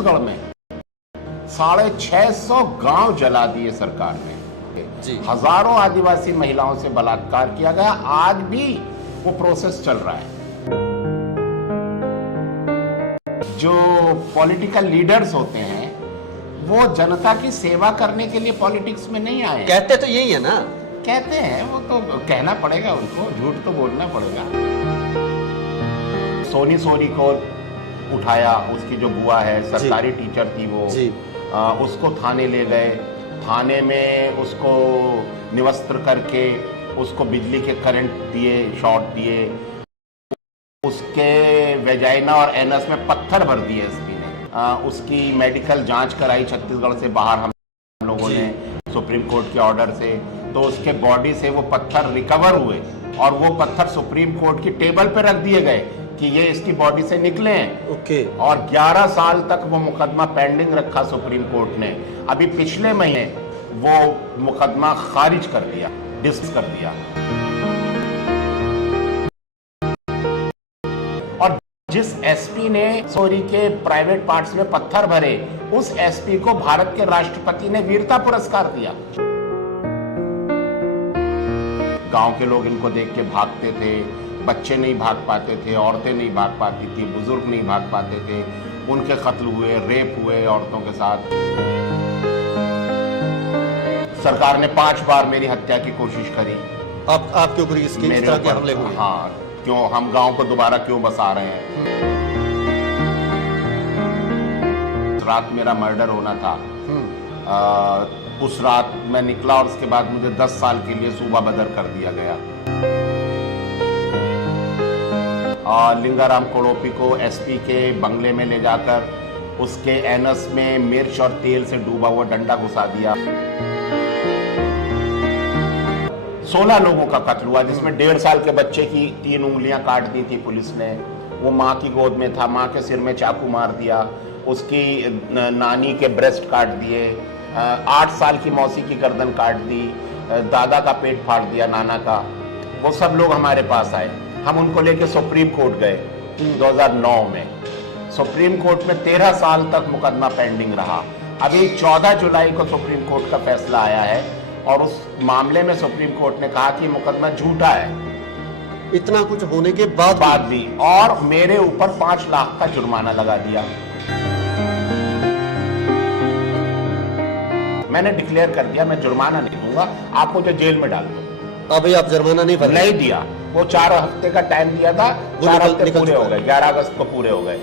छत्तीसगढ़ में 650 गांव जला दिए सरकार ने जी। हजारों आदिवासी महिलाओं से बलात्कार किया गया, आज भी वो प्रोसेस चल रहा है। जो पॉलिटिकल लीडर्स होते हैं वो जनता की सेवा करने के लिए पॉलिटिक्स में नहीं आए। कहते तो यही है ना, कहते हैं, वो तो कहना पड़ेगा उनको, झूठ तो बोलना पड़ेगा। सोनी सोरी को उठाया, उसकी जो बुआ है सरकारी टीचर थी वो, उसको थाने ले गए, थाने में उसको निवस्त्र करके उसको बिजली के करंट दिए, शॉट दिए, उसके वेजाइना और एनस में पत्थर भर दिए एसपी ने। उसकी मेडिकल जांच कराई छत्तीसगढ़ से बाहर हम लोगों ने सुप्रीम कोर्ट के ऑर्डर से, तो उसके बॉडी से वो पत्थर रिकवर हुए और वो पत्थर सुप्रीम कोर्ट की टेबल पे रख दिए गए कि ये इसकी बॉडी से निकले हैं। और 11 साल तक वो मुकदमा पेंडिंग रखा सुप्रीम कोर्ट ने। अभी पिछले महीने वो मुकदमा खारिज कर दिया, डिसमिस कर दिया। और जिस एसपी ने सोरी के प्राइवेट पार्ट्स में पत्थर भरे, उस एसपी को भारत के राष्ट्रपति ने वीरता पुरस्कार दिया। गांव के लोग इनको देख के भागते थे, बच्चे नहीं भाग पाते थे, औरतें नहीं भाग पाती थी, बुजुर्ग नहीं भाग पाते थे, उनके कत्ल हुए, रेप हुए औरतों के साथ। सरकार ने 5 बार मेरी हत्या की कोशिश करी। आपके ऊपर इस तरह के हमले हुए? हाँ, क्यों हम गांव को दोबारा क्यों बसा रहे हैं? रात मेरा मर्डर होना था, उस रात मैं निकला और उसके बाद मुझे 10 साल के लिए सूबा बदर कर दिया गया। लिंगाराम कोड़ोपी को एसपी के बंगले में ले जाकर उसके एनस में मिर्च और तेल से डूबा हुआ डंडा घुसा दिया। 16 लोगों का कत्ल हुआ, जिसमें 1.5 साल के बच्चे की 3 उंगलियां काट दी थी पुलिस ने। वो माँ की गोद में था, माँ के सिर में चाकू मार दिया, उसकी नानी के ब्रेस्ट काट दिए, 8 साल की मौसी की गर्दन काट दी, दादा का पेट फाड़ दिया, नाना का। वो सब लोग हमारे पास आए, हम उनको लेके सुप्रीम कोर्ट गए 2009 में। सुप्रीम कोर्ट में 13 साल तक मुकदमा पेंडिंग रहा। अभी 14 जुलाई को सुप्रीम कोर्ट का फैसला आया है और उस मामले में सुप्रीम कोर्ट ने कहा कि मुकदमा झूठा है। इतना कुछ होने के बाद भी और मेरे ऊपर 5 लाख का जुर्माना लगा दिया। मैंने डिक्लेयर कर दिया मैं जुर्माना नहीं दूंगा, आप मुझे जेल में डाल दो। अभी आप जुर्माना नहीं दिया। वो 4 हफ्ते का टाइम दिया था, 4 हफ्ते पूरे हो गए, 11 अगस्त को पूरे हो गए।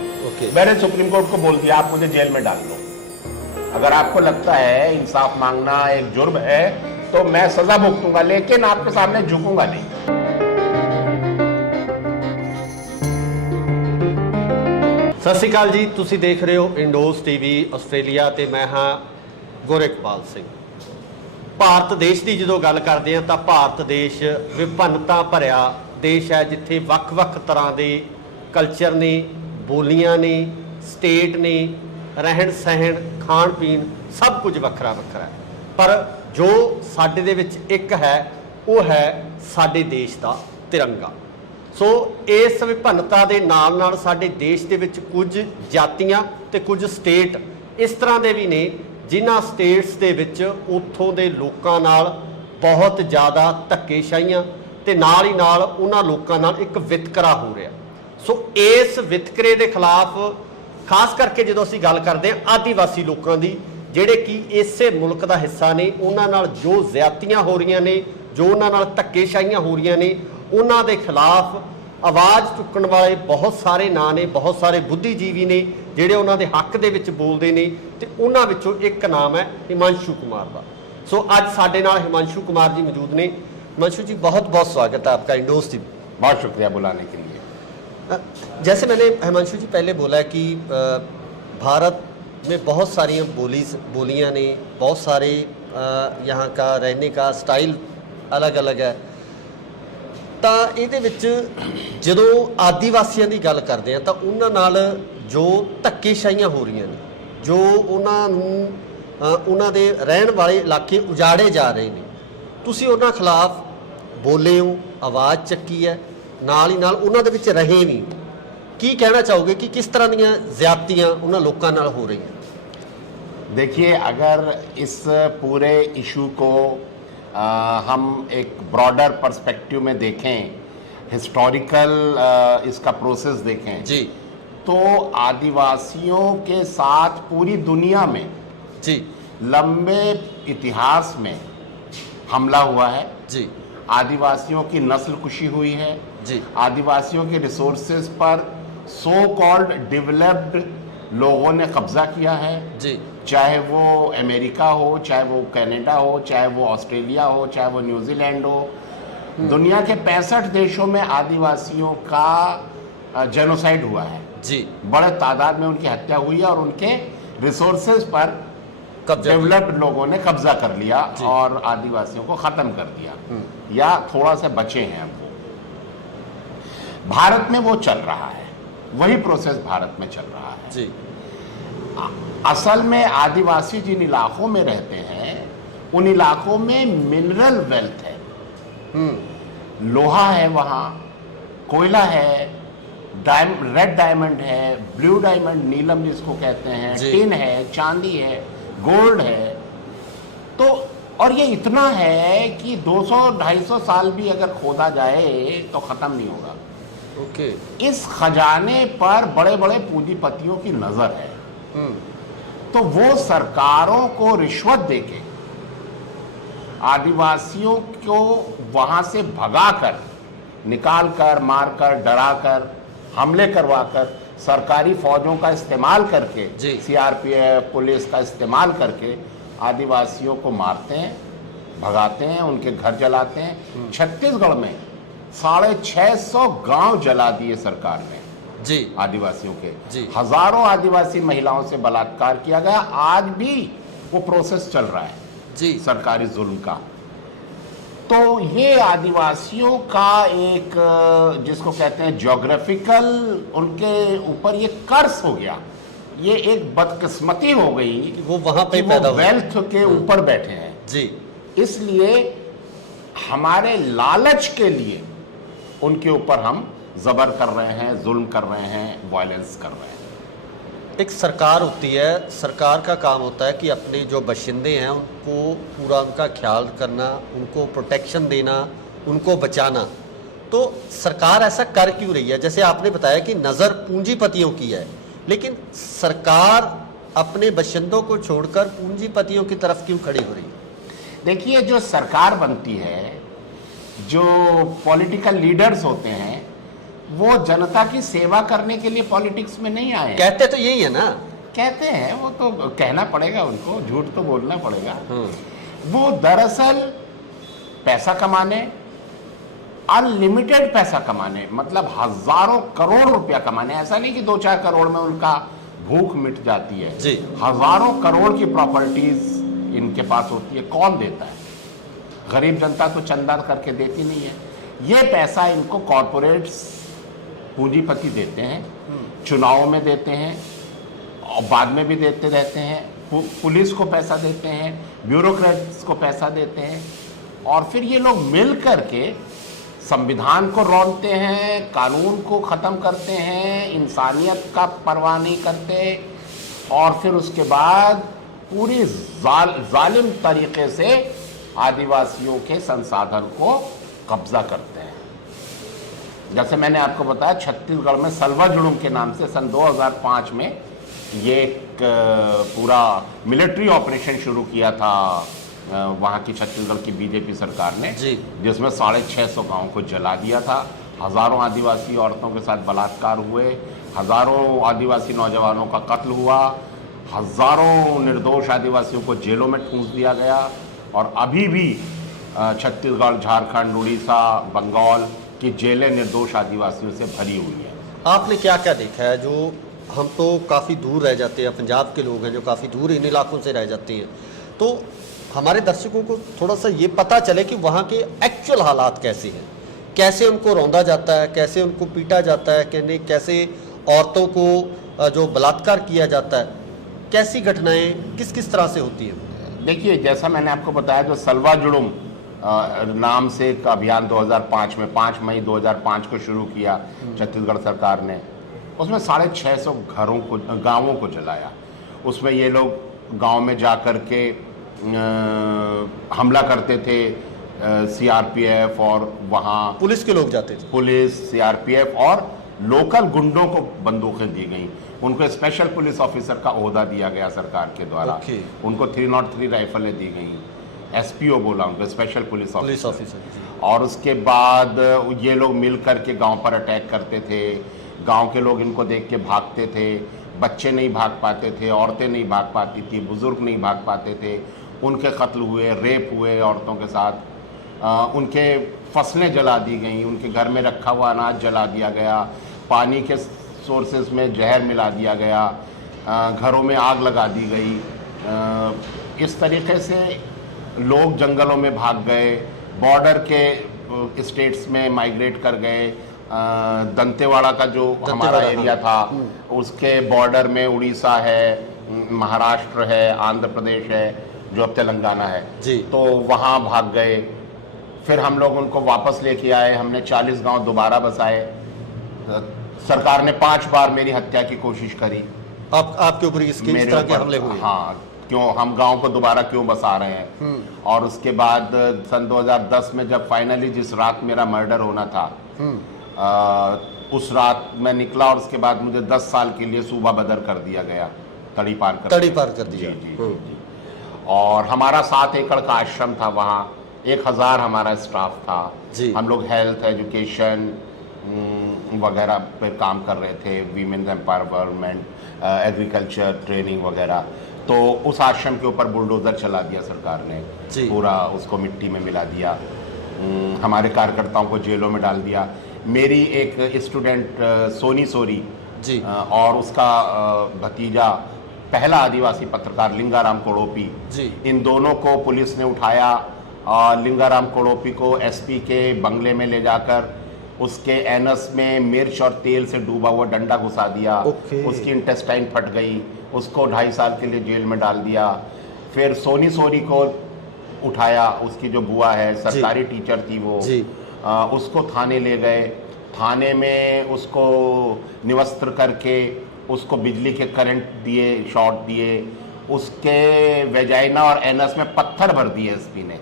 मैंने सुप्रीम कोर्ट को बोल दिया आप मुझे जेल में डाल दो। अगर आपको लगता है इंसाफ मांगना एक जुर्म है तो मैं सजा भुगतूंगा, लेकिन आपके सामने झुकूंगा नहीं। सत श्री अकाल जी, तुसी देख रहे हो इंडोज टीवी आस्ट्रेलिया ते मैं हाँ गोरखपाल सिंह। ਭਾਰਤ ਦੇਸ਼ ਦੀ ਜਦੋਂ ਗੱਲ ਕਰਦੇ ਆ ਤਾਂ ਭਾਰਤ ਦੇਸ਼ ਵਿਭਿੰਨਤਾ ਭਰਿਆ ਦੇਸ਼ ਹੈ, ਜਿੱਥੇ ਵੱਖ-ਵੱਖ ਤਰ੍ਹਾਂ ਦੇ ਕਲਚਰ ਨੇ, ਬੋਲੀਆਂ ਨੇ, ਸਟੇਟ ਨੇ, ਰਹਿਣ ਸਹਿਣ, ਖਾਣ ਪੀਣ ਸਭ ਕੁਝ ਵੱਖਰਾ ਵੱਖਰਾ ਹੈ। ਪਰ ਜੋ ਸਾਡੇ ਦੇ ਵਿੱਚ ਇੱਕ ਹੈ ਉਹ ਹੈ ਸਾਡੇ ਦੇਸ਼ ਦਾ ਤਿਰੰਗਾ। ਸੋ ਇਸ ਵਿਭਿੰਨਤਾ ਦੇ ਨਾਲ ਨਾਲ ਸਾਡੇ ਦੇਸ਼ ਦੇ ਵਿੱਚ ਕੁਝ ਜਾਤੀਆਂ ਤੇ ਕੁਝ ਸਟੇਟ ਇਸ ਤਰ੍ਹਾਂ ਦੇ ਵੀ ਨੇ ਜਿਨ੍ਹਾਂ ਸਟੇਟਸ ਦੇ ਵਿੱਚ ਉੱਥੋਂ ਦੇ ਲੋਕਾਂ ਨਾਲ ਬਹੁਤ ਜ਼ਿਆਦਾ ਧੱਕੇਸ਼ਾਹੀਆਂ ਤੇ ਨਾਲ ਹੀ ਨਾਲ ਉਹਨਾਂ ਲੋਕਾਂ ਨਾਲ ਇੱਕ ਵਿਤਕਰਾ ਹੋ ਰਿਹਾ। ਸੋ ਇਸ ਵਿਤਕਰੇ ਦੇ ਖਿਲਾਫ ਖਾਸ ਕਰਕੇ ਜਦੋਂ ਅਸੀਂ ਗੱਲ ਕਰਦੇ ਹਾਂ ਆਦੀਵਾਸੀ ਲੋਕਾਂ ਦੀ, ਜਿਹੜੇ ਕਿ ਇਸੇ ਮੁਲਕ ਦਾ ਹਿੱਸਾ ਨੇ, ਉਹਨਾਂ ਨਾਲ ਜੋ ਜ਼ਿਆਦਤੀਆਂ ਹੋ ਰਹੀਆਂ ਨੇ, ਜੋ ਉਹਨਾਂ ਨਾਲ ਧੱਕੇਸ਼ਾਹੀਆਂ ਹੋ ਰਹੀਆਂ ਨੇ, ਉਹਨਾਂ ਦੇ ਖਿਲਾਫ ਆਵਾਜ਼ ਚੁੱਕਣ ਵਾਲੇ ਬਹੁਤ ਸਾਰੇ ਨਾਂ ਨੇ, ਬਹੁਤ ਸਾਰੇ ਬੁੱਧੀਜੀਵੀ ਨੇ ਜਿਹੜੇ ਉਹਨਾਂ ਦੇ ਹੱਕ ਦੇ ਵਿੱਚ ਬੋਲਦੇ ਨੇ, ਤੇ ਉਹਨਾਂ ਵਿੱਚੋਂ ਇੱਕ ਨਾਮ ਹੈ हिमांशु कुमार ਦਾ। सो ਅੱਜ ਸਾਡੇ ਨਾਲ हिमांशु कुमार जी मौजूद ने। हिमांशु जी बहुत बहुत स्वागत है आपका इंडोज टीवी। बहुत शुक्रिया बुलाने के लिए। जैसे मैंने हिमांशु जी पहले बोला कि भारत में बहुत सारी बोलियाँ ने, बहुत सारे यहाँ का रहने का स्टाइल अलग अलग है। ਤਾਂ ਇਹਦੇ ਵਿੱਚ ਜਦੋਂ ਆਦੀਵਾਸੀਆਂ ਦੀ ਗੱਲ ਕਰਦੇ ਆ ਤਾਂ ਉਹਨਾਂ ਨਾਲ ਜੋ ਧੱਕੇਸ਼ਾਹੀਆਂ ਹੋ ਰਹੀਆਂ ਨੇ, ਜੋ ਉਹਨਾਂ ਨੂੰ ਉਹਨਾਂ ਦੇ ਰਹਿਣ ਵਾਲੇ ਇਲਾਕੇ ਉਜਾੜੇ ਜਾ ਰਹੇ ਨੇ, ਤੁਸੀਂ ਉਹਨਾਂ ਖਿਲਾਫ ਬੋਲੇ ਹੋ, ਆਵਾਜ਼ ਚੱਕੀ ਹੈ, ਨਾਲ ਹੀ ਨਾਲ ਉਹਨਾਂ ਦੇ ਵਿੱਚ ਰਹੇ ਵੀ। ਕੀ ਕਹਿਣਾ ਚਾਹੋਗੇ कि किस तरह ਦੀਆਂ ਜ਼ਿਆਦਤੀਆਂ ਉਹਨਾਂ ਲੋਕਾਂ ਨਾਲ ਹੋ ਰਹੀਆਂ? देखिए, अगर इस पूरे इशू को हम एक ब्रॉडर पर्सपेक्टिव में देखें, हिस्टोरिकल इसका प्रोसेस देखें जी, तो आदिवासियों के साथ पूरी दुनिया में जी, लंबे इतिहास में हमला हुआ है जी, आदिवासियों की नस्ल कुशी हुई है जी, आदिवासियों के रिसोर्सेज पर सो कॉल्ड डेवलप्ड लोगों ने कब्जा किया है जी, चाहे वो अमेरिका हो, चाहे वो कनाडा हो, चाहे वो ऑस्ट्रेलिया हो, चाहे वो न्यूजीलैंड हो। दुनिया के 65 देशों में आदिवासियों का जेनोसाइड हुआ है जी, बड़े तादाद में उनकी हत्या हुई है और उनके रिसोर्सेज पर कब्जा डेवलप्ड लोगों ने कब्जा कर लिया और आदिवासियों को ख़त्म कर दिया या थोड़ा से बचे हैं अब वो। भारत में वो चल रहा है, वही प्रोसेस भारत में चल रहा है जी, असल में आदिवासी जिन इलाकों में रहते हैं उन इलाकों में मिनरल वेल्थ है, लोहा है, वहाँ कोयला है, रेड डायमंड है, ब्लू डायमंड नीलम जिसको कहते हैं, टिन है, चांदी है, गोल्ड है। तो और ये इतना है कि 200-250 साल भी अगर खोदा जाए तो ख़त्म नहीं होगा। ओके, इस खजाने पर बड़े बड़े पूंजीपतियों की नज़र है, तो वो सरकारों को रिश्वत देके आदिवासियों को वहां से भगाकर, निकालकर, मारकर, डराकर, हमले करवाकर, सरकारी फौजों का इस्तेमाल करके, सीआरपीएफ पुलिस का इस्तेमाल करके आदिवासियों को मारते हैं, भगाते हैं, उनके घर जलाते हैं। छत्तीसगढ़ में 650 गांव जला दिए सरकार ने जी, आदिवासियों के। हजारों आदिवासी महिलाओं से बलात्कार किया गया, आज भी वो प्रोसेस चल रहा है जी, सरकारी जुल्म का। तो ये आदिवासियों का एक जिसको कहते हैं ज्योग्राफिकल, उनके ऊपर ये कर्स हो गया, ये एक बदकिस्मती हो गई वो वहां पे पैदा हुए, वेल्थ के ऊपर बैठे हैं जी। इसलिए हमारे लालच के लिए उनके ऊपर हम जबर कर रहे हैं, जुल्म कर रहे हैं, वायलेंस कर रहे हैं। एक सरकार होती है, सरकार का काम होता है कि अपने जो बशिंदे हैं उनको पूरा उनका ख्याल करना, उनको प्रोटेक्शन देना, उनको बचाना। तो सरकार ऐसा कर क्यों रही है? जैसे आपने बताया कि नज़र पूंजीपतियों की है, लेकिन सरकार अपने बशिंदों को छोड़कर पूंजीपतियों की तरफ क्यों खड़ी हो रही है? देखिए, जो सरकार बनती है, जो पॉलिटिकल लीडर्स होते हैं, वो जनता की सेवा करने के लिए पॉलिटिक्स में नहीं आए। कहते तो यही है ना, कहते हैं, वो तो कहना पड़ेगा उनको, झूठ तो बोलना पड़ेगा। वो दरअसल पैसा कमाने, अनलिमिटेड पैसा कमाने, मतलब हजारों करोड़ रुपया कमाने। ऐसा नहीं कि 2-4 करोड़ में उनका भूख मिट जाती है जी। हजारों करोड़ की प्रॉपर्टीज इनके पास होती है। कौन देता है? गरीब जनता तो चंदा करके देती नहीं है। ये पैसा इनको कॉरपोरेट्स, पूंजीपति देते हैं, चुनावों में देते हैं और बाद में भी देते रहते हैं। पुलिस को पैसा देते हैं, ब्यूरोक्रेट्स को पैसा देते हैं, और फिर ये लोग मिल करके संविधान को रौंदते हैं, कानून को ख़त्म करते हैं, इंसानियत का परवाह नहीं करते, और फिर उसके बाद पूरी जालिम तरीके से आदिवासियों के संसाधन को कब्जा करते हैं। जैसे मैंने आपको बताया, छत्तीसगढ़ में सलवा जुड़ुम के नाम से सन 2005 में ये एक पूरा मिलिट्री ऑपरेशन शुरू किया था वहाँ की छत्तीसगढ़ की बीजेपी सरकार ने, जिसमें 650 गाँव को जला दिया था। हज़ारों आदिवासी औरतों के साथ बलात्कार हुए, हज़ारों आदिवासी नौजवानों का कत्ल हुआ, हज़ारों निर्दोष आदिवासियों को जेलों में ठूंस दिया गया, और अभी भी छत्तीसगढ़, झारखंड, उड़ीसा, बंगाल की जेलें निर्दोष आदिवासियों से भरी हुई है। आपने क्या क्या देखा है? जो हम तो काफ़ी दूर रह जाते हैं, पंजाब के लोग हैं जो काफ़ी दूर इन इलाकों से रह जाते हैं, तो हमारे दर्शकों को थोड़ा सा ये पता चले कि वहाँ के एक्चुअल हालात कैसे हैं, कैसे उनको रौंदा जाता है, कैसे उनको पीटा जाता है, कैसे औरतों को जो बलात्कार किया जाता है, कैसी घटनाएं किस किस तरह से होती हैं? देखिए, जैसा मैंने आपको बताया, जो सलवा जुड़ुम नाम से एक अभियान 2005 में 5 मई 2005 को शुरू किया छत्तीसगढ़ सरकार ने, उसमें 650 घरों को, गांवों को जलाया। उसमें ये लोग गांव में जा कर के हमला करते थे, सीआरपीएफ, और वहाँ पुलिस के लोग जाते थे। पुलिस, सीआरपीएफ और लोकल गुंडों को बंदूकें दी गई। उनको स्पेशल पुलिस ऑफिसर का ओहदा दिया गया सरकार के द्वारा। उनको 303 राइफलें दी गई, एसपीओ बोला उनको, स्पेशल पुलिस ऑफिसर। और उसके बाद ये लोग मिल करके गांव पर अटैक करते थे। गांव के लोग इनको देख के भागते थे। बच्चे नहीं भाग पाते थे, औरतें नहीं भाग पाती थी, बुजुर्ग नहीं भाग पाते थे। उनके कत्ल हुए, रेप हुए औरतों के साथ। उनके फसलें जला दी गई, उनके घर में रखा हुआ अनाज जला दिया गया, पानी के सोर्सेज में जहर मिला दिया गया, घरों में आग लगा दी गई। इस तरीके से लोग जंगलों में भाग गए, बॉर्डर के स्टेट्स में माइग्रेट कर गए। दंतेवाड़ा का जो हमारा एरिया था, उसके बॉर्डर में उड़ीसा है, महाराष्ट्र है, आंध्र प्रदेश है, जो अब तेलंगाना है जी, तो वहाँ भाग गए। फिर हम लोग उनको वापस लेके आए। हमने 40 गांव दोबारा बसाए। सरकार ने 5 बार मेरी हत्या की कोशिश करी। आपके ऊपर इस तरह के हमले हुए? हाँ, क्यों हम गांव को दोबारा क्यों बसा रहे हैं। और उसके बाद सन 2010 में जब फाइनली जिस रात मेरा मर्डर होना था, उस रात मैं निकला और उसके बाद मुझे 10 साल के लिए सूबा बदर कर दिया गया, तड़ी पार कर दिया। जी। और हमारा 7 एकड़ का आश्रम था, वहाँ 1000 हमारा स्टाफ था। हम लोग हेल्थ, एजुकेशन वगैरह पे काम कर रहे थे, वीमेन एम्पावरमेंट, एग्रीकल्चर ट्रेनिंग वगैरह। तो उस आश्रम के ऊपर बुलडोज़र चला दिया सरकार ने, पूरा उसको मिट्टी में मिला दिया। हमारे कार्यकर्ताओं को जेलों में डाल दिया। मेरी एक स्टूडेंट सोनी सोरी जी, और उसका भतीजा पहला आदिवासी पत्रकार लिंगाराम कोड़ोपी जी, इन दोनों को पुलिस ने उठाया। लिंगाराम कोड़ोपी को एसपी के बंगले में ले जाकर उसके एनस में मिर्च और तेल से डूबा हुआ डंडा घुसा दिया। उसकी इंटेस्टाइन फट गई, उसको 2.5 साल के लिए जेल में डाल दिया। फिर सोनी सोरी को उठाया, उसकी जो बुआ है, सरकारी टीचर थी वो, उसको थाने ले गए। थाने में उसको निवस्त्र करके उसको बिजली के करंट दिए, शॉट दिए। उसके वेजाइना और एनस में पत्थर भर दिए एसपी ने।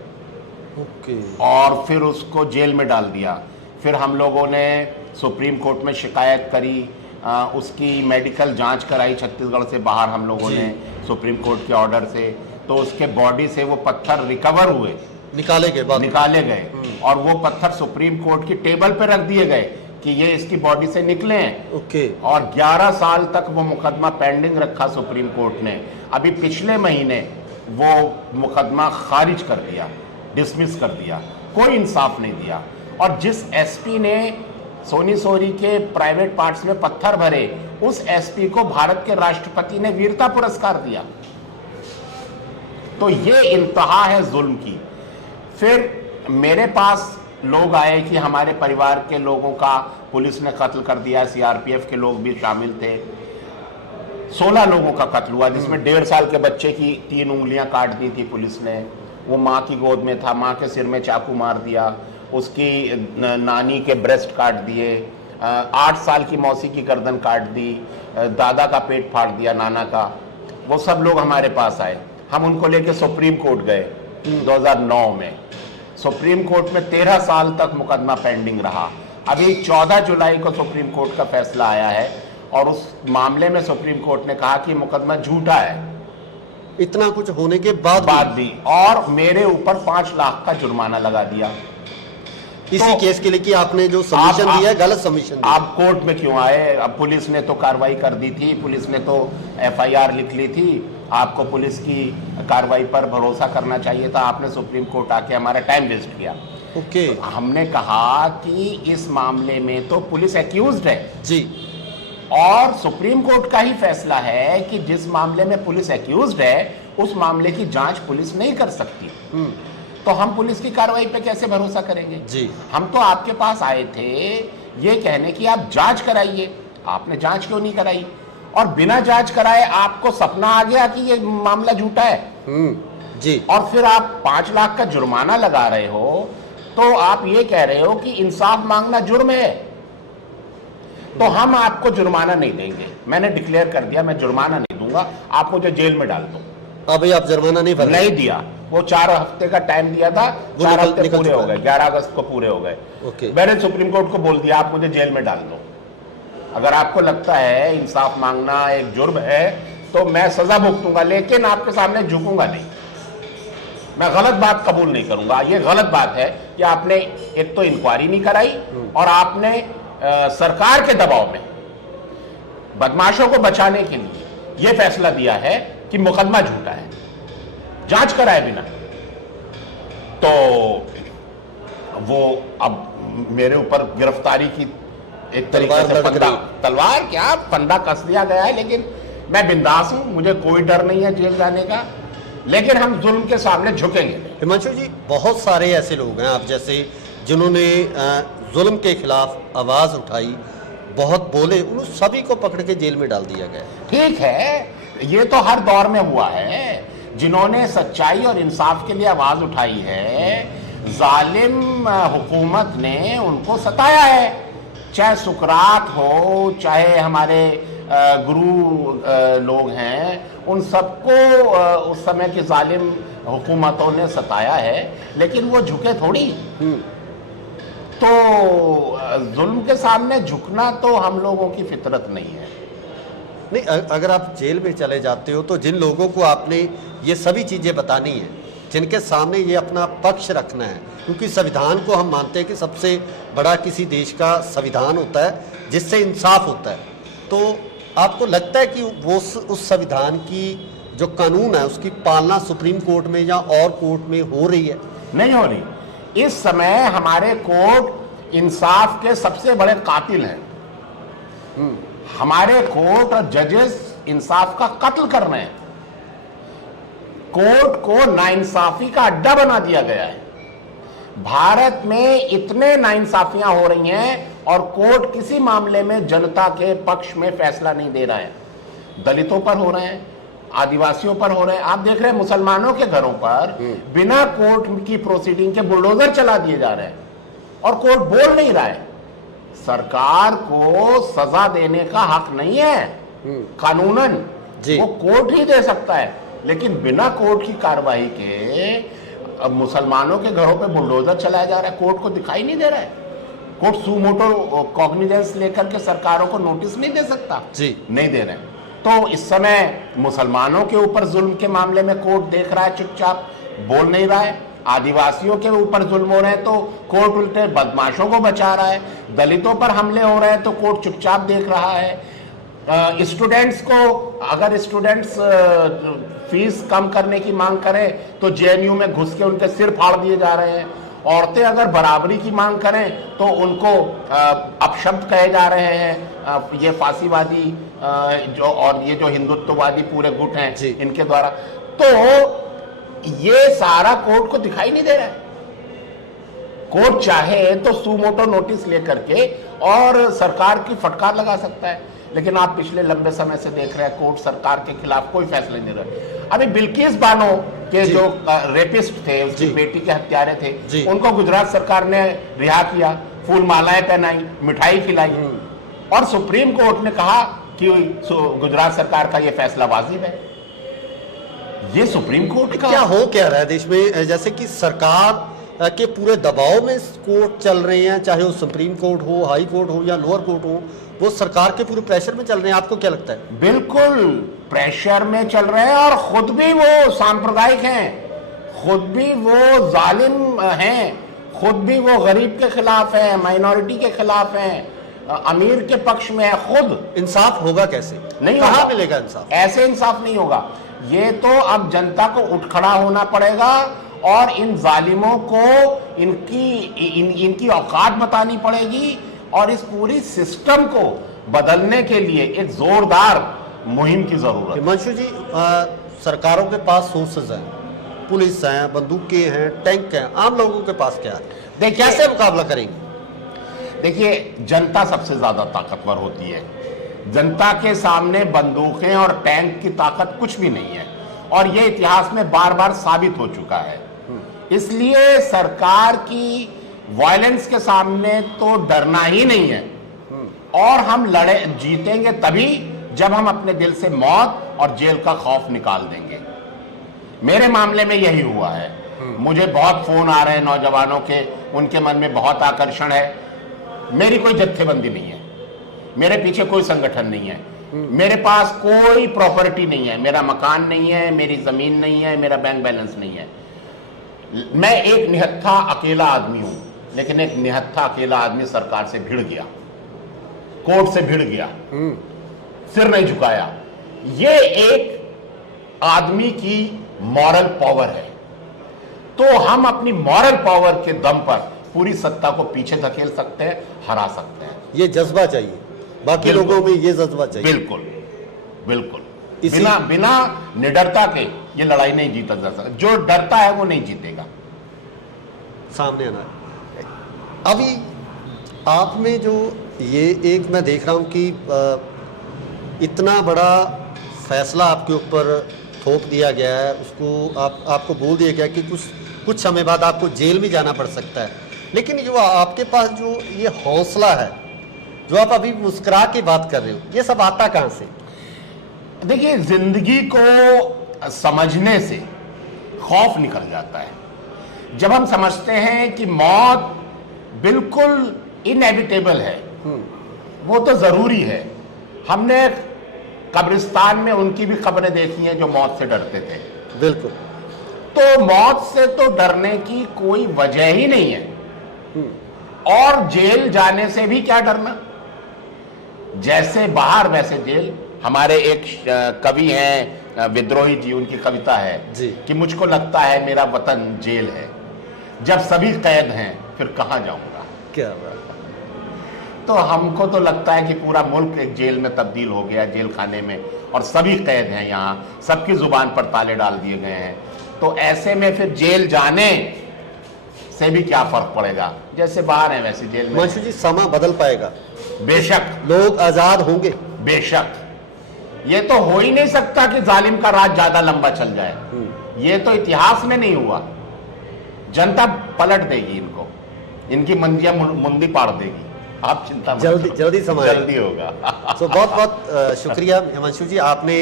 और फिर उसको जेल में डाल दिया। फिर हम लोगों ने सुप्रीम कोर्ट में शिकायत करी, उसकी मेडिकल जांच कराई छत्तीसगढ़ से बाहर हम लोगों ने सुप्रीम कोर्ट के ऑर्डर से। तो उसके बॉडी से वो पत्थर रिकवर हुए, निकाले गए और वो पत्थर सुप्रीम कोर्ट की टेबल पे रख दिए गए कि ये इसकी बॉडी से निकले हैं। और 11 साल तक वो मुकदमा पेंडिंग रखा सुप्रीम कोर्ट ने। अभी पिछले महीने वो मुकदमा खारिज कर दिया, डिसमिस कर दिया, कोई इंसाफ नहीं दिया। और जिस एसपी ने सोनी सोरी के प्राइवेट पार्ट्स में पत्थर भरे, उस एसपी को भारत के राष्ट्रपति ने वीरता पुरस्कार दिया। तो ये इंतहा है जुल्म की। फिर मेरे पास लोग आए कि हमारे परिवार के लोगों का पुलिस ने कत्ल कर दिया, सीआरपीएफ के लोग भी शामिल थे। 16 लोगों का कत्ल हुआ, जिसमें 1.5 साल के बच्चे की 3 उंगलियां काट दी थी पुलिस ने। वो माँ की गोद में था, माँ के सिर में चाकू मार दिया, उसकी नानी के ब्रेस्ट काट दिए, 8 साल की मौसी की गर्दन काट दी, दादा का पेट फाड़ दिया, नाना का। वो सब लोग हमारे पास आए। हम उनको लेके सुप्रीम कोर्ट गए 2009 में। सुप्रीम कोर्ट में 13 साल तक मुकदमा पेंडिंग रहा। अभी 14 जुलाई को सुप्रीम कोर्ट का फैसला आया है और उस मामले में सुप्रीम कोर्ट ने कहा कि मुकदमा झूठा है। इतना कुछ होने के बाद भी और मेरे ऊपर 5 लाख का जुर्माना लगा दिया इसी केस के लिए कि आपने जो सबमिशन दिया है गलत सबमिशन दिया। आप कोर्ट में क्यों आए? अब पुलिस ने तो कार्रवाई कर दी थी, पुलिस ने तो एफआईआर लिख ली थी। आपको पुलिस की कार्रवाई पर भरोसा करना चाहिए था। आपने सुप्रीम कोर्ट आके हमारा टाइम वेस्ट किया। तो हमने कहा कि इस मामले में तो पुलिस एक्यूज्ड है जी, और सुप्रीम कोर्ट का ही फैसला है कि जिस मामले में पुलिस एक्यूज्ड है उस मामले की जांच पुलिस नहीं कर सकती। तो हम पुलिस की कार्रवाई पे कैसे भरोसा करेंगे जी? हम तो आपके पास आए थे ये कहने की आप जांच कराइए। आपने जांच क्यों नहीं कराई? और बिना जांच कराए आपको सपना आ गया कि ये मामला झूठा है जी, और फिर आप 5 लाख का जुर्माना लगा रहे हो। तो आप ये कह रहे हो कि इंसाफ मांगना जुर्म है। तो हम आपको जुर्माना नहीं देंगे। मैंने डिक्लेयर कर दिया, मैं जुर्माना नहीं दूंगा, आप मुझे जेल में डाल दो। अभी आप जुर्माना नहीं दिया। वो 4 हफ्ते का टाइम दिया था, 4 हफ्ते पूरे हो गए, 11 अगस्त को पूरे हो गए। मैंने सुप्रीम कोर्ट को बोल दिया, आप मुझे जेल में डाल दो। अगर आपको लगता है इंसाफ मांगना एक जुर्म है तो मैं सजा भुगतूंगा, लेकिन आपके सामने झुकूंगा नहीं। मैं गलत बात कबूल नहीं करूंगा। ये गलत बात है कि आपने एक तो इंक्वायरी नहीं कराई और आपने सरकार के दबाव में बदमाशों को बचाने के लिए यह फैसला दिया है कि मुकदमा झूठा है, जांच कराए बिना। तो वो अब मेरे ऊपर गिरफ्तारी की एक तरीके से तलवार क्या फंदा कस दिया गया है, लेकिन मैं बिंदास हूं, मुझे कोई डर नहीं है जेल जाने का। लेकिन हम जुल्म के सामने झुकेंगे। हिमांशु जी, बहुत सारे ऐसे लोग हैं आप जैसे जिन्होंने जुल्म के खिलाफ आवाज उठाई, बहुत बोले, उन सभी को पकड़ के जेल में डाल दिया गया। ठीक है, ये तो हर दौर में हुआ है। जिन्होंने सच्चाई और इंसाफ के लिए आवाज उठाई है, जालिम हुकूमत ने उनको सताया है। चाहे सुकरात हो, चाहे हमारे गुरु लोग हैं, उन सबको उस समय की जालिम हुकूमतों ने सताया है, लेकिन वो झुके थोड़ी। तो जुल्म के सामने झुकना तो हम लोगों की फितरत नहीं है। नहीं, अगर आप जेल में चले जाते हो तो जिन लोगों को आपने ये सभी चीज़ें बतानी है, जिनके सामने ये अपना पक्ष रखना है, क्योंकि संविधान को हम मानते हैं कि सबसे बड़ा किसी देश का संविधान होता है जिससे इंसाफ होता है, तो आपको लगता है कि वो उस संविधान की जो कानून है उसकी पालना सुप्रीम कोर्ट में या और कोर्ट में हो रही है? नहीं हो रही। इस समय हमारे कोर्ट इंसाफ के सबसे बड़े कातिल हैं। हमारे कोर्ट और जजेस इंसाफ का कत्ल कर रहे हैं। कोर्ट को नाइंसाफी का अड्डा बना दिया गया है। भारत में इतने नाइंसाफियां हो रही हैं और कोर्ट किसी मामले में जनता के पक्ष में फैसला नहीं दे रहा है। दलितों पर हो रहे हैं, आदिवासियों पर हो रहे हैं। आप देख रहे हैं मुसलमानों के घरों पर बिना कोर्ट की प्रोसीडिंग के बुलडोजर चला दिए जा रहे हैं और कोर्ट बोल नहीं रहा है। सरकार को सजा देने का हक नहीं है कानूनन, वो कोर्ट ही दे सकता है, लेकिन बिना कोर्ट की कार्रवाई के अब मुसलमानों के घरों पे बुलडोजर चलाया जा रहा है। कोर्ट को दिखाई नहीं दे रहा है। कोर्ट सुमोटो कॉग्निजेंस लेकर के सरकारों को नोटिस नहीं दे सकता जी, नहीं दे रहे। तो इस समय मुसलमानों के ऊपर जुल्म के मामले में कोर्ट देख रहा है, चुपचाप बोल नहीं रहा है। आदिवासियों के ऊपर जुल्म हो रहे हैं तो कोर्ट उल्टे बदमाशों को बचा रहा है। दलितों पर हमले हो रहे हैं तो कोर्ट चुपचाप देख रहा है। स्टूडेंट्स को, अगर स्टूडेंट्स फीस कम करने की मांग करें तो जेएनयू में घुस के उनके सिर फाड़ दिए जा रहे हैं। औरतें अगर बराबरी की मांग करें तो उनको अपशब्द कहे जा रहे हैं, ये फांसीवादी जो और ये जो हिंदुत्ववादी पूरे गुट हैं इनके द्वारा। तो ये सारा कोर्ट को दिखाई नहीं दे रहा है। कोर्ट चाहे तो सुमोटो नोटिस लेकर के और सरकार की फटकार लगा सकता है, लेकिन आप पिछले लंबे समय से देख रहे हैं कोर्ट सरकार के खिलाफ कोई फैसला नहीं ले रहा। अभी बिल्किस बानो के जो रेपिस्ट थे, उसकी बेटी के हत्यारे थे, उनको गुजरात सरकार ने रिहा किया, फूल मालाएं पहनाई, मिठाई खिलाई, और सुप्रीम कोर्ट ने कहा कि गुजरात सरकार का यह फैसला वाजिब है। ये सुप्रीम कोर्ट का क्या हो क्या रहा है देश में, जैसे कि सरकार के पूरे दबाव में कोर्ट चल रहे हैं, चाहे वो सुप्रीम कोर्ट हो, हाई कोर्ट हो या लोअर कोर्ट हो, वो सरकार के पूरे प्रेशर में चल रहे हैं। आपको क्या लगता है? बिल्कुल प्रेशर में चल रहे हैं, और खुद भी वो सांप्रदायिक हैं, खुद भी वो जालिम हैं, खुद भी वो गरीब के खिलाफ हैं, माइनॉरिटी के खिलाफ हैं, अमीर के पक्ष में है। खुद इंसाफ होगा कैसे? नहीं, कहाँ मिलेगा इंसाफ? ऐसे इंसाफ नहीं होगा। ये तो अब जनता को उठ खड़ा होना पड़ेगा और इन जालिमों को इनकी औकात बतानी पड़ेगी, और इस पूरी सिस्टम को बदलने के लिए एक जोरदार मुहिम की जरूरत है। हिमांशु जी, सरकारों के पास सोर्सेज हैं, पुलिस हैं, बंदूकें हैं, टैंक हैं, आम लोगों के पास क्या है? देखिए कैसे मुकाबला करेंगे? देखिए, जनता सबसे ज्यादा ताकतवर होती है। जनता के सामने बंदूकें और टैंक की ताकत कुछ भी नहीं है, और यह इतिहास में बार बार साबित हो चुका है। इसलिए सरकार की वायलेंस के सामने तो डरना ही नहीं है, और हम लड़े जीतेंगे तभी जब हम अपने दिल से मौत और जेल का खौफ निकाल देंगे। मेरे मामले में यही हुआ है। मुझे बहुत फोन आ रहे हैं नौजवानों के, उनके मन में बहुत आकर्षण है। मेरी कोई जत्थेबंदी नहीं है, मेरे पीछे कोई संगठन नहीं है, मेरे पास कोई प्रॉपर्टी नहीं है, मेरा मकान नहीं है, मेरी जमीन नहीं है, मेरा बैंक बैलेंस नहीं है। मैं एक निहत्था अकेला आदमी हूं, लेकिन एक निहत्था अकेला आदमी सरकार से भिड़ गया, कोर्ट से भिड़ गया, सिर नहीं झुकाया। ये एक आदमी की मॉरल पावर है। तो हम अपनी मॉरल पावर के दम पर पूरी सत्ता को पीछे धकेल सकते हैं, हरा सकते हैं। ये जज्बा चाहिए, बाकी लोगों में ये जज्बा चाहिए। बिल्कुल बिल्कुल, बिना निडरता के ये लड़ाई नहीं जीता जा सकता। जो डरता है वो नहीं जीतेगा। सामने आना है। अभी आप में जो ये एक मैं देख रहा हूं कि इतना बड़ा फैसला आपके ऊपर थोप दिया गया है, उसको आपको बोल दिया गया कि कुछ समय बाद आपको जेल भी जाना पड़ सकता है, लेकिन जो आपके पास जो ये हौसला है, जो आप अभी मुस्कुरा के बात कर रहे हो, ये सब आता कहाँ से? देखिए, जिंदगी को समझने से खौफ निकल जाता है। जब हम समझते हैं कि मौत बिल्कुल इनएविटेबल है, वो तो जरूरी है। हमने कब्रिस्तान में उनकी भी कब्रें देखी हैं जो मौत से डरते थे। बिल्कुल। तो मौत से तो डरने की कोई वजह ही नहीं है। और जेल जाने से भी क्या डरना, जैसे बाहर वैसे जेल। हमारे एक कवि हैं विद्रोही जी, उनकी कविता है जी कि मुझको लगता है मेरा वतन जेल है, जब सभी कैद हैं फिर कहां जाऊंगा। क्या बात। तो हमको तो लगता है कि पूरा मुल्क एक जेल में तब्दील हो गया, जेल खाने में, और सभी कैद हैं यहाँ, सबकी जुबान पर ताले डाल दिए गए हैं। तो ऐसे में फिर जेल जाने से भी क्या फर्क पड़ेगा, जैसे बाहर है वैसे जेल में। मंशू जी, समा बदल पाएगा, बेशक लोग आजाद होंगे, बेशक। ये तो हो ही नहीं सकता कि जालिम का राज ज्यादा लंबा चल जाए। ये तो इतिहास में नहीं हुआ। जनता पलट देगी इनको, इनकी मंजियां मुंदी पाड़ देगी। आप चिंता मत करो, जल्दी समय जल्दी होगा। तो बहुत बहुत शुक्रिया हिमांशु जी, आपने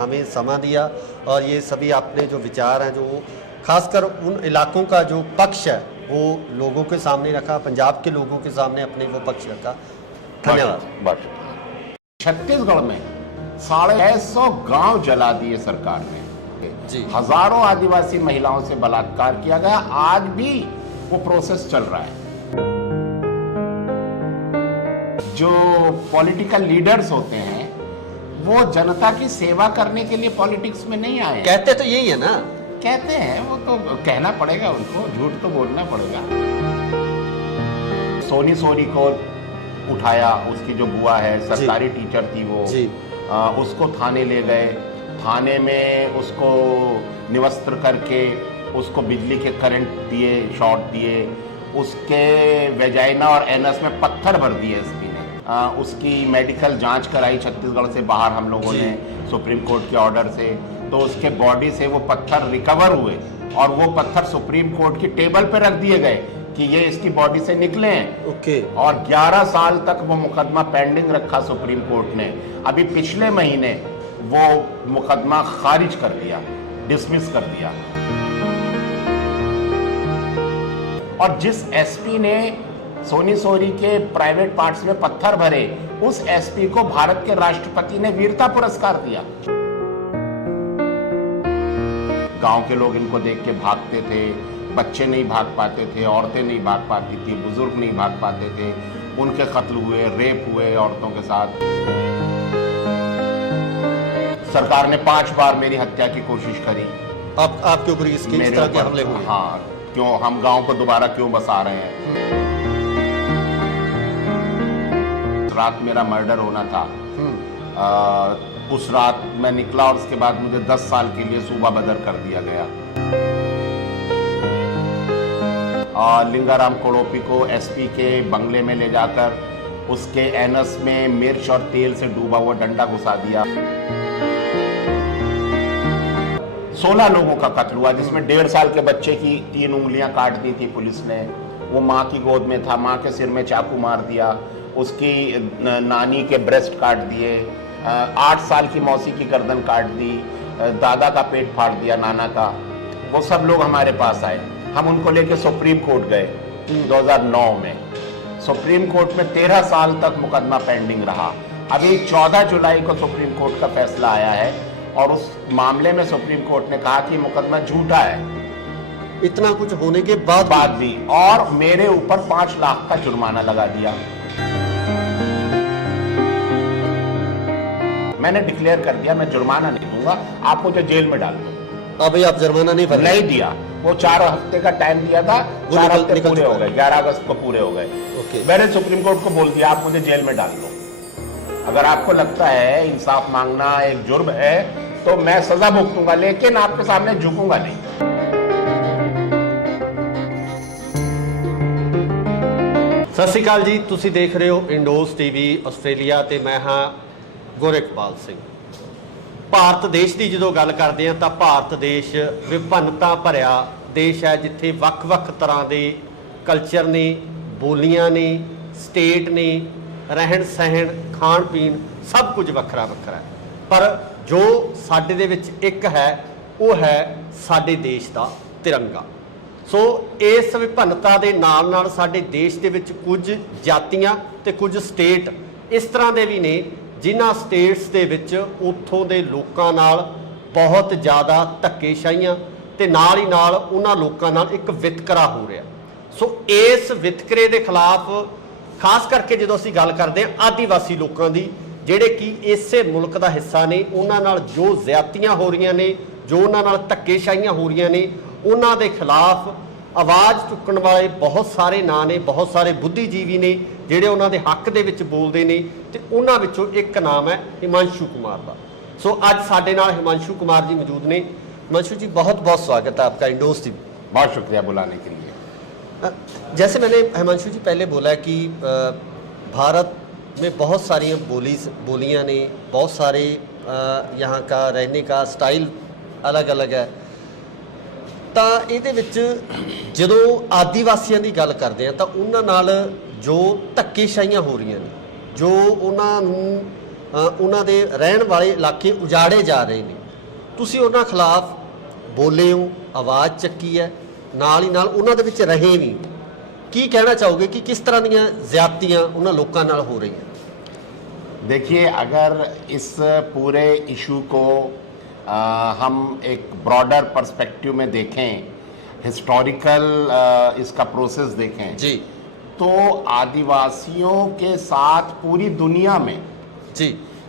हमें समय दिया और ये सभी आपने जो विचार हैं, जो खासकर उन इलाकों का जो पक्ष है वो लोगों के सामने रखा, पंजाब के लोगों के सामने अपने वो पक्ष रखा। धन्यवाद। छत्तीसगढ़ में 650 गांव जला दिए सरकार ने जी। हजारों आदिवासी महिलाओं से बलात्कार किया गया, आज भी वो प्रोसेस चल रहा है। जो पॉलिटिकल लीडर्स होते हैं वो जनता की सेवा करने के लिए पॉलिटिक्स में नहीं आए। कहते तो यही है ना, कहते हैं, वो तो कहना पड़ेगा उनको, झूठ तो बोलना पड़ेगा। सोनी सोनी को उठाया, उसकी जो बुआ है, सरकारी टीचर थी वो, उसको थाने ले गए। थाने में उसको निवस्त्र करके उसको बिजली के करंट दिए, शॉट दिए, उसके वेजाइना और एनस में पत्थर भर दिए एसपी ने। उसकी मेडिकल जांच कराई छत्तीसगढ़ से बाहर हम लोगों ने, सुप्रीम कोर्ट के ऑर्डर से। तो उसके बॉडी से वो पत्थर रिकवर हुए और वो पत्थर सुप्रीम कोर्ट की टेबल पर रख दिए गए कि ये इसकी बॉडी से निकले हैं। ओके। और 11 साल तक वो मुकदमा पेंडिंग रखा सुप्रीम कोर्ट ने। अभी पिछले महीने वो मुकदमा खारिज कर दिया, डिसमिस कर दिया। और जिस एसपी ने सोनी सोरी के प्राइवेट पार्ट्स में पत्थर भरे, उस एसपी को भारत के राष्ट्रपति ने वीरता पुरस्कार दिया। गांव के लोग इनको देख के भागते थे, बच्चे नहीं भाग पाते थे, औरतें नहीं भाग पाती थी, बुजुर्ग नहीं भाग पाते थे। उनके कत्ल हुए, रेप हुए औरतों के साथ। सरकार ने 5 बार मेरी हत्या की कोशिश करी। आपके ऊपर इस तरह के हमले हुए? हाँ, क्यों हम गांव को दोबारा क्यों बसा रहे हैं? रात मेरा मर्डर होना था। उस रात मैं निकला और उसके बाद मुझे 10 साल के लिए सूबा बदर कर दिया गया। लिंगाराम कोड़ोपी को एसपी के बंगले में ले जाकर उसके एनस में मिर्च और तेल से डूबा हुआ डंडा घुसा दिया। 16 लोगों का कत्ल हुआ, जिसमें 1.5 साल के बच्चे की 3 उंगलियां काट दी थी पुलिस ने। वो माँ की गोद में था, माँ के सिर में चाकू मार दिया। उसकी नानी के ब्रेस्ट काट दिए, 8 साल की मौसी की गर्दन काट दी, दादा का पेट फाड़ दिया, नाना का। वो सब लोग हमारे पास आए, हम उनको लेके सुप्रीम कोर्ट गए 2009 में। सुप्रीम कोर्ट में 13 साल तक मुकदमा पेंडिंग रहा। अभी 14 जुलाई को सुप्रीम कोर्ट का फैसला आया है और उस मामले में सुप्रीम कोर्ट ने कहा कि मुकदमा झूठा है। इतना कुछ होने के बाद भी और मेरे ऊपर 5 लाख का जुर्माना लगा दिया। मैंने डिक्लेयर कर दिया मैं जुर्माना नहीं दूंगा, आप मुझे जेल में डाल दो। अभी आप जुर्माना नहीं दिया। वो 4 हफ्ते का टाइम दिया था, 4 हफ्ते पूरे हो गए, 11 अगस्त को पूरे हो गए। मैंने सुप्रीम कोर्ट को बोल दिया आप मुझे जेल में डाल दो। अगर आपको लगता है इंसाफ मांगना एक जुर्म है तो मैं सजा भुगतूंगा, लेकिन आपके सामने झुकूंगा नहीं। सत श्री अकाल जी, तुसी देख रहे हो इंडोज टीवी ਆਸਟ੍ਰੇਲੀਆ ਤੇ मैं हाँ ਗੁਰਿਕਪਾਲ ਸਿੰਘ। ਭਾਰਤ ਦੇਸ਼ ਦੀ ਜਦੋਂ ਗੱਲ ਕਰਦੇ ਹਾਂ ਤਾਂ ਭਾਰਤ ਦੇਸ਼ ਵਿਭਿੰਨਤਾ ਭਰਿਆ ਦੇਸ਼ ਹੈ, ਜਿੱਥੇ ਵੱਖ-ਵੱਖ ਤਰ੍ਹਾਂ ਦੇ ਕਲਚਰ ਨੇ, ਬੋਲੀਆਂ ਨੇ, ਸਟੇਟ ਨੇ, ਰਹਿਣ ਸਹਿਣ, ਖਾਣ ਪੀਣ ਸਭ ਕੁਝ ਵੱਖਰਾ ਵੱਖਰਾ ਹੈ। ਪਰ ਜੋ ਸਾਡੇ ਦੇ ਵਿੱਚ ਇੱਕ ਹੈ ਉਹ ਹੈ ਸਾਡੇ ਦੇਸ਼ ਦਾ ਤਿਰੰਗਾ। ਸੋ ਇਸ ਵਿਭਿੰਨਤਾ ਦੇ ਨਾਲ ਨਾਲ ਸਾਡੇ ਦੇਸ਼ ਦੇ ਵਿੱਚ ਕੁਝ ਜਾਤੀਆਂ ਤੇ ਕੁਝ ਸਟੇਟ ਇਸ ਤਰ੍ਹਾਂ ਦੇ ਵੀ ਨੇ ਜਿਨ੍ਹਾਂ ਸਟੇਟਸ ਦੇ ਵਿੱਚ ਉੱਥੋਂ ਦੇ ਲੋਕਾਂ ਨਾਲ ਬਹੁਤ ਜ਼ਿਆਦਾ ਧੱਕੇਸ਼ਾਹੀਆਂ ਤੇ ਨਾਲ ਹੀ ਨਾਲ ਉਹਨਾਂ ਲੋਕਾਂ ਨਾਲ ਇੱਕ ਵਿਤਕਰਾ ਹੋ ਰਿਹਾ। ਸੋ ਇਸ ਵਿਤਕਰੇ ਦੇ ਖਿਲਾਫ ਖਾਸ ਕਰਕੇ ਜਦੋਂ ਅਸੀਂ ਗੱਲ ਕਰਦੇ ਹਾਂ ਆਦੀਵਾਸੀ ਲੋਕਾਂ ਦੀ, ਜਿਹੜੇ ਕਿ ਇਸੇ ਮੁਲਕ ਦਾ ਹਿੱਸਾ ਨੇ, ਉਹਨਾਂ ਨਾਲ ਜੋ ਜ਼ਿਆਦਤੀਆਂ ਹੋ ਰਹੀਆਂ ਨੇ, ਜੋ ਉਹਨਾਂ ਨਾਲ ਧੱਕੇਸ਼ਾਹੀਆਂ ਹੋ ਰਹੀਆਂ ਨੇ, ਉਹਨਾਂ ਦੇ ਖਿਲਾਫ ਆਵਾਜ਼ ਚੁੱਕਣ ਵਾਲੇ ਬਹੁਤ ਸਾਰੇ ਨਾਂ ਨੇ, ਬਹੁਤ ਸਾਰੇ ਬੁੱਧੀਜੀਵੀ ਨੇ ਜਿਹੜੇ ਉਹਨਾਂ ਦੇ ਹੱਕ ਦੇ ਵਿੱਚ ਬੋਲਦੇ ਨੇ ਤੇ ਉਹਨਾਂ ਵਿੱਚੋਂ ਇੱਕ ਨਾਮ ਹੈ ਹਿਮਾਂਸ਼ੂ ਕੁਮਾਰ ਦਾ। सो आज साडे नाल हिमांशु कुमार जी मौजूद ने। हिमांशु जी बहुत बहुत स्वागत है आपका इंडोज टीवी। बहुत शुक्रिया बुलाने के लिए। जैसे मैंने हिमांशु जी पहले बोला है कि भारत में बहुत सारी बोलियां ने, बहुत सारे यहाँ का रहने का स्टाइल अलग अलग है। तो ये जो आदिवासियों की गल करते हैं तो उन्होंने जो धक्केशाहियां हो रही हैं, जो उन्होंने रहन वाले इलाके उजाड़े जा रहे हैं, तुसी उन्होंने खिलाफ बोले हो, आवाज़ चक्की है, नाल ही नाल उन्होंने विच रहे भी। की कहना चाहोगे कि किस तरह दी ज्यादतियां उन्होंने लोगों नाल हो रही हैं? देखिए, अगर इस पूरे इशू को हम एक ब्रॉडर पर्सपेक्टिव में देखें, हिस्टोरिकल इसका प्रोसेस देखें जी, तो आदिवासियों के साथ पूरी दुनिया में जी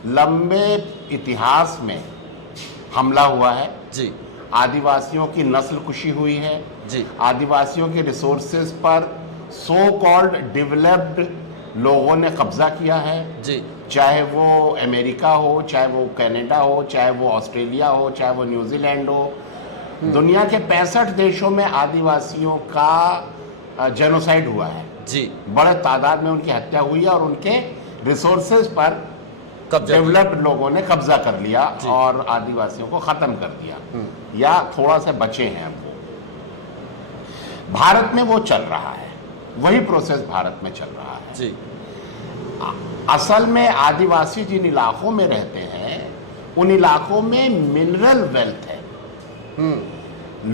लंबे इतिहास में हमला हुआ है जी। आदिवासियों की नस्ल कुशी हुई है जी। आदिवासियों के रिसोर्सेज पर सो कॉल्ड डेवलप्ड लोगों ने कब्जा किया है जी। चाहे वो अमेरिका हो, चाहे वो कनाडा हो, चाहे वो ऑस्ट्रेलिया हो, चाहे वो न्यूजीलैंड हो। दुनिया के 65 देशों में आदिवासियों का जेनोसाइड हुआ है जी। बड़े तादाद में उनकी हत्या हुई है और उनके रिसोर्सेज पर डेवलप्ड लोगों ने कब्जा कर लिया और आदिवासियों को खत्म कर दिया या थोड़ा सा बचे हैं। अब भारत में वो चल रहा है, वही प्रोसेस भारत में चल रहा है जी। असल में आदिवासी जिन इलाकों में रहते हैं उन इलाकों में मिनरल वेल्थ है,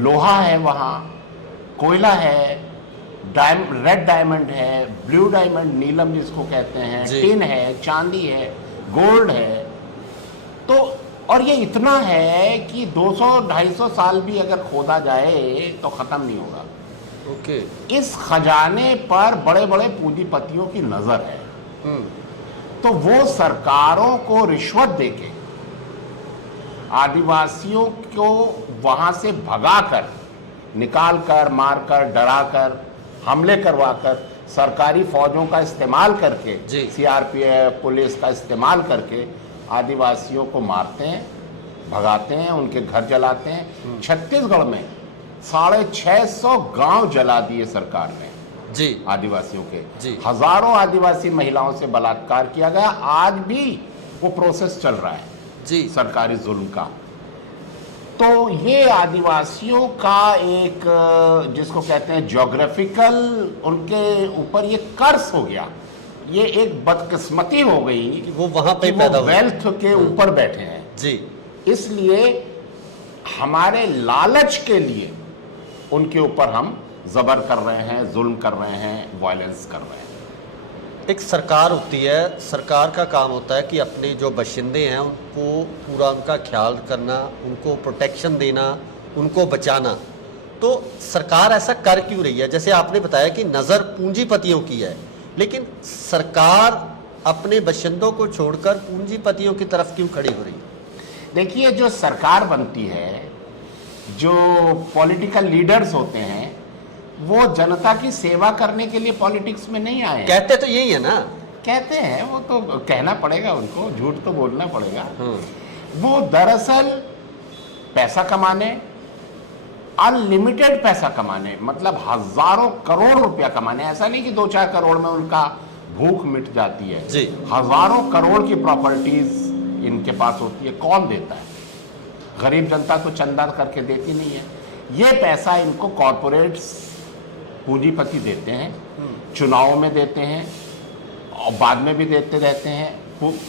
लोहा है, वहाँ कोयला है, रेड डायमंड है, ब्लू डायमंड, नीलम जिसको कहते हैं, टिन है, चांदी है, गोल्ड है। तो और ये इतना है कि 200-250 साल भी अगर खोदा जाए तो खत्म नहीं होगा। ओके। इस खजाने पर बड़े बड़े पूंजीपतियों की नजर है, तो वो सरकारों को रिश्वत देके आदिवासियों को वहां से भगाकर, निकालकर, मारकर, डराकर, हमले करवाकर, सरकारी फौजों का इस्तेमाल करके, सीआरपीएफ पुलिस का इस्तेमाल करके आदिवासियों को मारते हैं, भगाते हैं, उनके घर जलाते हैं। छत्तीसगढ़ में 650 गांव जला दिए सरकार ने जी आदिवासियों के जी। हजारों आदिवासी महिलाओं से बलात्कार किया गया। आज भी वो प्रोसेस चल रहा है जी, सरकारी जुल्म का। तो ये आदिवासियों का एक जिसको कहते हैं ज्योग्राफिकल, उनके ऊपर ये कर्स हो गया ये एक बदकिस्मती हो गई कि वो वहां पे कि पैदा वो हुए। वेल्थ के ऊपर बैठे हैं। जी इसलिए हमारे लालच के लिए उनके ऊपर हम जबर कर रहे हैं, जुल्म कर रहे हैं, वायलेंस कर रहे हैं। एक सरकार होती है, सरकार का काम होता है कि अपने जो बाशिंदे हैं उनको पूरा उनका ख्याल करना, उनको प्रोटेक्शन देना, उनको बचाना। तो सरकार ऐसा कर क्यों रही है? जैसे आपने बताया कि नज़र पूंजीपतियों की है, लेकिन सरकार अपने बाशिंदों को छोड़कर पूंजीपतियों की तरफ क्यों खड़ी हो रही है? देखिए, जो सरकार बनती है, जो पॉलिटिकल लीडर्स होते हैं, वो जनता की सेवा करने के लिए पॉलिटिक्स में नहीं आए हैं। कहते तो यही है ना। कहते हैं, वो तो कहना पड़ेगा उनको, झूठ तो बोलना पड़ेगा। वो दरअसल पैसा कमाने, अनलिमिटेड पैसा कमाने, मतलब हजारों करोड़ रुपया कमाने। ऐसा नहीं कि 2-4 करोड़ में उनका भूख मिट जाती है जी। हजारों करोड़ की प्रॉपर्टीज इनके पास होती है। कौन देता है? गरीब जनता तो चंदा करके देती नहीं है। ये पैसा इनको कॉरपोरेट्स, पूंजीपति देते हैं, चुनावों में देते हैं और बाद में भी देते रहते हैं।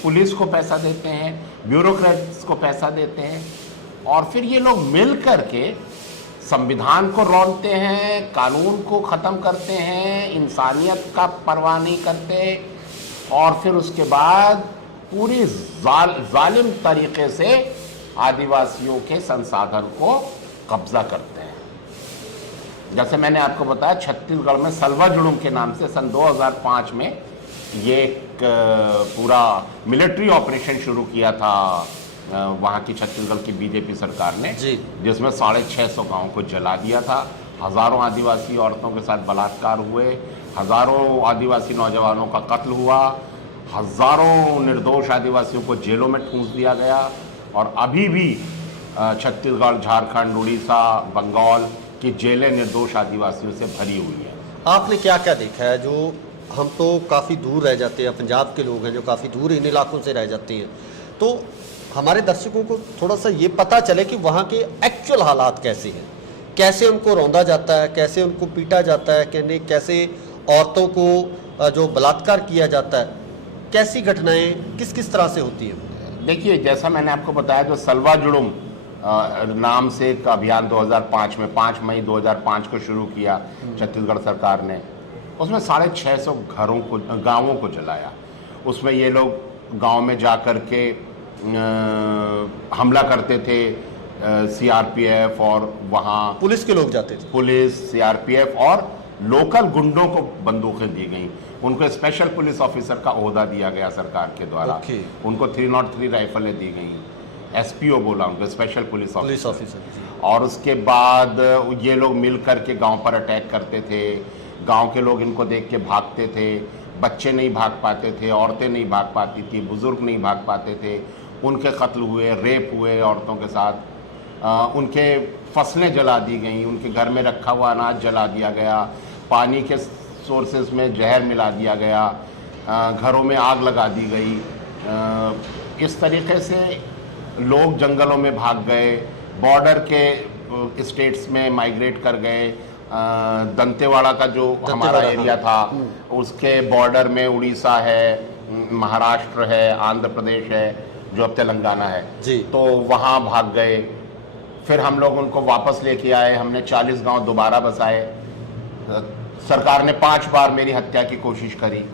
पुलिस को पैसा देते हैं, ब्यूरोक्रेट्स को पैसा देते हैं, और फिर ये लोग मिल करके संविधान को रौंदते हैं, कानून को ख़त्म करते हैं, इंसानियत का परवाह नहीं करते, और फिर उसके बाद पूरी जालिम तरीके से आदिवासियों के संसाधन को कब्जा करते हैं। जैसे मैंने आपको बताया, छत्तीसगढ़ में सलवा जुड़ुम के नाम से सन 2005 में ये एक पूरा मिलिट्री ऑपरेशन शुरू किया था वहाँ की छत्तीसगढ़ की बीजेपी सरकार ने, जिसमें 650 गाँव को जला दिया था। हज़ारों आदिवासी औरतों के साथ बलात्कार हुए, हज़ारों आदिवासी नौजवानों का कत्ल हुआ, हज़ारों निर्दोष आदिवासियों को जेलों में ठूंस दिया गया, और अभी भी छत्तीसगढ़, झारखंड, उड़ीसा, बंगाल की जेलें निर्दोष आदिवासियों से भरी हुई है। आपने क्या क्या देखा है? जो हम तो काफ़ी दूर रह जाते हैं, पंजाब के लोग हैं जो काफ़ी दूर इन इलाकों से रह जाते हैं, तो हमारे दर्शकों को थोड़ा सा ये पता चले कि वहाँ के एक्चुअल हालात कैसे हैं, कैसे उनको रौंदा जाता है, कैसे उनको पीटा जाता है, कैसे औरतों को जो बलात्कार किया जाता है, कैसी घटनाएं किस किस तरह से होती हैं? देखिए, जैसा मैंने आपको बताया, जो सलवा जुड़ुम नाम से एक अभियान 2005 में 5 मई 2005 को शुरू किया छत्तीसगढ़ सरकार ने, उसमें 650 गांवों को जलाया। उसमें ये लोग गांव में जा कर के हमला करते थे, सीआरपीएफ और वहाँ पुलिस के लोग जाते थे। पुलिस, सीआरपीएफ और लोकल गुंडों को बंदूकें दी गई। उनको स्पेशल पुलिस ऑफिसर का ओहदा दिया गया सरकार के द्वारा। उनको 303 राइफलें दी गई, एसपीओ बोला उनको, स्पेशल पुलिस ऑफिसर। और उसके बाद ये लोग मिल करके गांव पर अटैक करते थे। गांव के लोग इनको देख के भागते थे, बच्चे नहीं भाग पाते थे, औरतें नहीं भाग पाती थी, बुजुर्ग नहीं भाग पाते थे। उनके कत्ल हुए, रेप हुए औरतों के साथ, उनके फसलें जला दी गई, उनके घर में रखा हुआ अनाज जला दिया गया, पानी के सोर्सेज में जहर मिला दिया गया, घरों में आग लगा दी गई। इस तरीके से लोग जंगलों में भाग गए, बॉर्डर के स्टेट्स में माइग्रेट कर गए। दंतेवाड़ा का जो हमारा एरिया था, उसके बॉर्डर में उड़ीसा है, महाराष्ट्र है, आंध्र प्रदेश है, जो अब तेलंगाना है, तो वहाँ भाग गए। फिर हम लोग उनको वापस लेके आए, हमने 40 गांव दोबारा बसाए। सरकार ने 5 बार मेरी हत्या की कोशिश करी।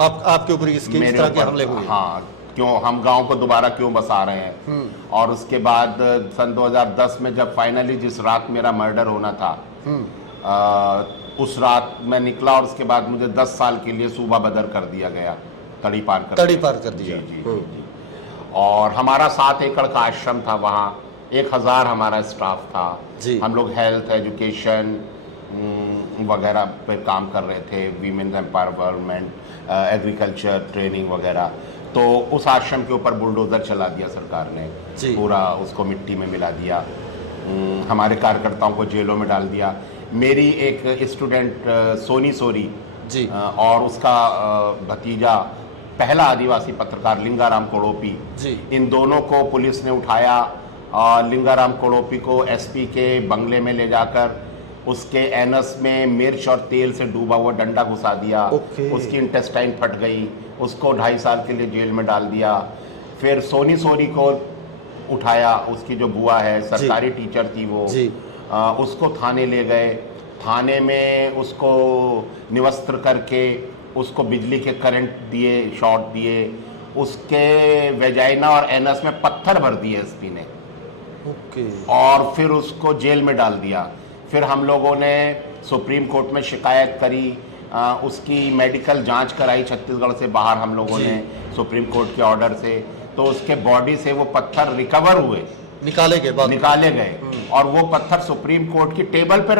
आपके ऊपर इस तरह के हमले हुए? हाँ, क्यों हम गांव को दोबारा क्यों बसा रहे हैं। और उसके बाद सन 2010 में जब फाइनली जिस रात मेरा मर्डर होना था, उस रात मैं निकला और उसके बाद मुझे 10 साल के लिए सूबा बदर कर दिया गया, तड़ी पार कर दिया। जी। और हमारा 7 एकड़ का आश्रम था, वहाँ 1000 हमारा स्टाफ था। हम लोग हेल्थ, एजुकेशन वगैरह पे काम कर रहे थे, वीमेन एम्पावरमेंट, एग्रीकल्चर ट्रेनिंग वगैरह। तो उस आश्रम के ऊपर बुलडोज़र चला दिया सरकार ने, पूरा उसको मिट्टी में मिला दिया, हमारे कार्यकर्ताओं को जेलों में डाल दिया। मेरी एक स्टूडेंट सोनी सोरी और उसका भतीजा, पहला आदिवासी पत्रकार लिंगाराम कोड़ोपी, इन दोनों को पुलिस ने उठाया। लिंगाराम कोड़ोपी को एसपी के बंगले में ले जाकर उसके एनस में मिर्च और तेल से डूबा हुआ डंडा घुसा दिया। उसकी इंटेस्टाइन फट गई, उसको 2.5 साल के लिए जेल में डाल दिया। फिर सोनी सोरी को उठाया, उसकी जो बुआ है, सरकारी टीचर थी वो, उसको थाने ले गए। थाने में उसको निवस्त्र करके उसको बिजली के करंट दिए, शॉट दिए, उसके वेजाइना और एनस में पत्थर भर दिए एसपी ने, और फिर उसको जेल में डाल दिया। फिर हम लोगों ने सुप्रीम कोर्ट में शिकायत करी, उसकी मेडिकल जांच कराई छत्तीसगढ़ से बाहर हम लोगों ने सुप्रीम कोर्ट के ऑर्डर से, तो उसके बॉडी से वो पत्थर रिकवर हुए, निकाले गए, और वो पत्थर सुप्रीम कोर्ट की टेबल पर